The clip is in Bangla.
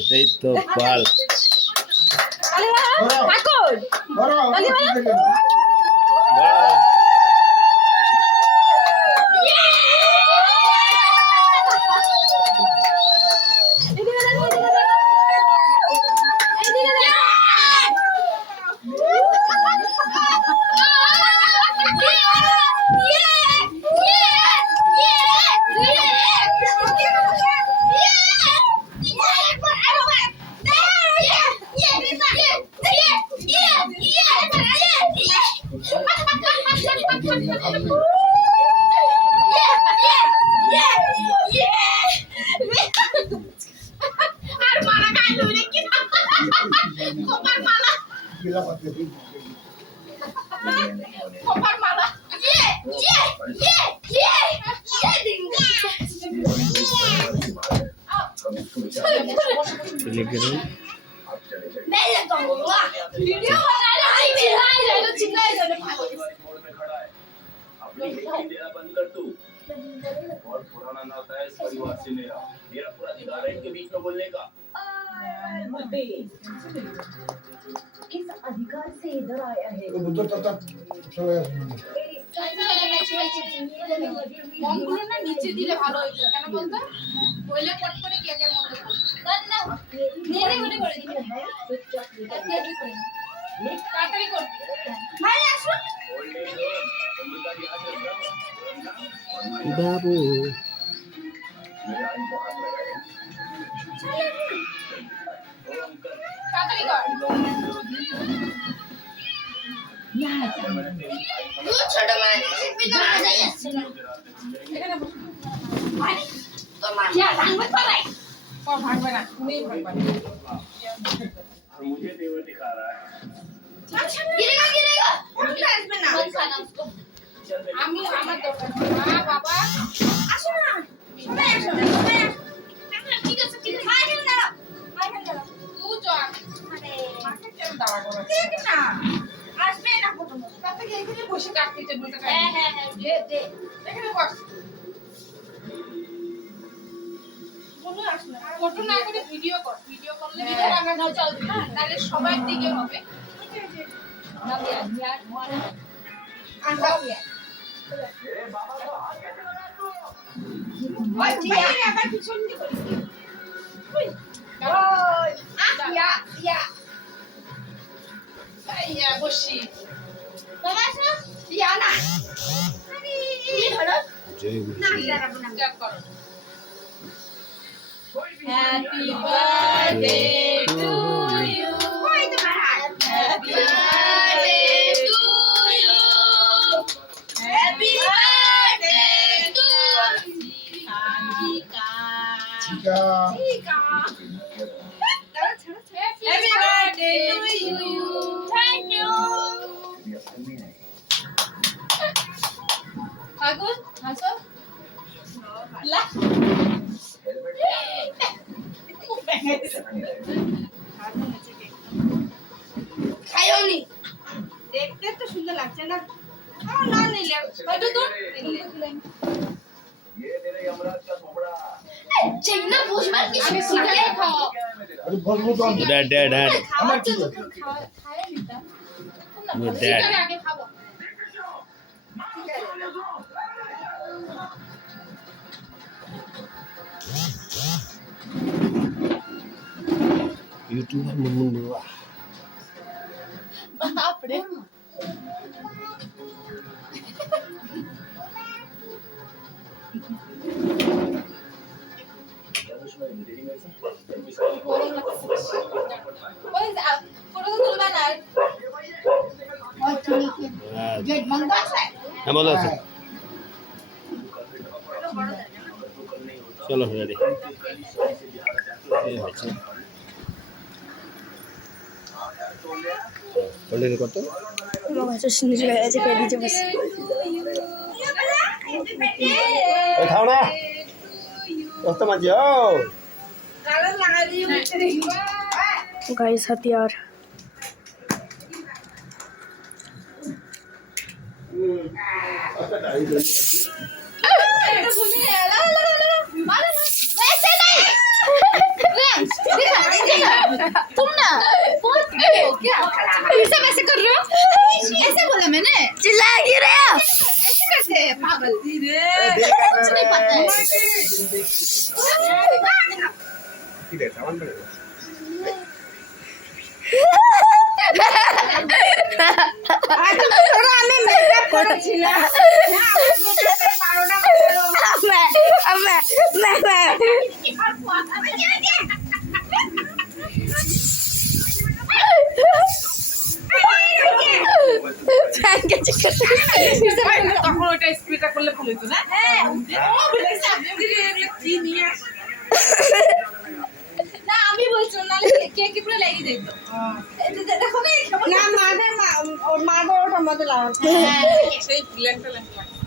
এটাই তো পাল। और पुराना नाता है इस परिवार से मेरा पूरा अधिकार है इनके बीच में बोलने का। किस अधिकार से इधर आया है? মনগুলো না নিচে দিলে ভালো হইতো কেন বলতো বইলে কট করে কেকের মধ্যে না নেড়ে করে করে দিবেন তাড়াতাড়ি করতে ভাই আসুন বাবু তাড়াতাড়ি কর ছোট মানে বিনা যাই আসছে না এখানে বসো ভাই তো মা যা ভাঙবে পালাই ও ভাঙবে না তুমি ভাঙবে और मुझे देवर दिखा रहा है। गिरेगा उठना আসবে না আমি আমার দরকার মা বাবা আসো না সবাই আসো সবাই আসো ঠিক আছে ভাই কেন দাঁড়াও ভাই কেন দাঁড়াও তুই চল আরে মাকে কেন দাঁড়া করো ঠিক না আসবে না প্রথম তার থেকে এখানে বসে কাটতে টেবিলটা কাটতে হ্যাঁ দে এখানে বস বলো আসো না ফটো না করে ভিডিও কর ভিডিও করলে ভিডিও আমরা নাও চল তাহলে সবার দিকে হবে নাও ইয়া ইয়া ওয়ানা আন্ডা ইয়া ওই ঠিক আছে আবার পিছন দিকে ওই ইয়া ইয়া বসি বাবা আসো ইয়া না আরে কি হলো জয় গুরু না দাঁড়াবো না চেক করো হ্যাপি বার্থডে টু ইউ ওই তো বাহার happy birthday to you happy birthday to চিকা happy birthday to you thank you আগুন হাসো লা খাইওনি দেখতে তো সুন্দর লাগছে না না নিলে হয়তো তো ये तेरे यमराज का थोबड़ा। যেগুলো বুঝবার কিছু আমি নেই শিখাই খাও ড্যাড ড্যাড ড্যাড খাওয়াতে যখন খায় নিতাম Your dad. শিখারে আগে খাবো ইউটিউবার মুনমুন বুয়া বাপরে ওই ফটো তুলবা না হ্যাঁ ভালো আছে চলো রেডি বললেন কত খাও না কত মাঝে কালার লাগা দিয়ে মুখে দেখি गाइस हथियार এটা ভুলে লা লা লা ला मारो ना वैसे नहीं तुम ना बहुत हो क्या ऐसे वैसे कर रहे हो ऐसे बोला मैंने चिल्ला क्यों रहे हो ऐसे कैसे पागल धीरे देख कुछ नहीं पता है কি রে সামান করে थोड़ा हमें मेकअप করেছিলাম তখন ওটা স্প্রেটা করলে ভালো হতো না হ্যাঁ ও বলেছে আপনি এগুলো কি নিয়ে না আমি বলছি না কে কি পুরো লাগিয়ে দেব দেখো না না মাদের ওর মাদের ওটা মধ্যে লাগানো সেই প্ল্যানটা লাগবে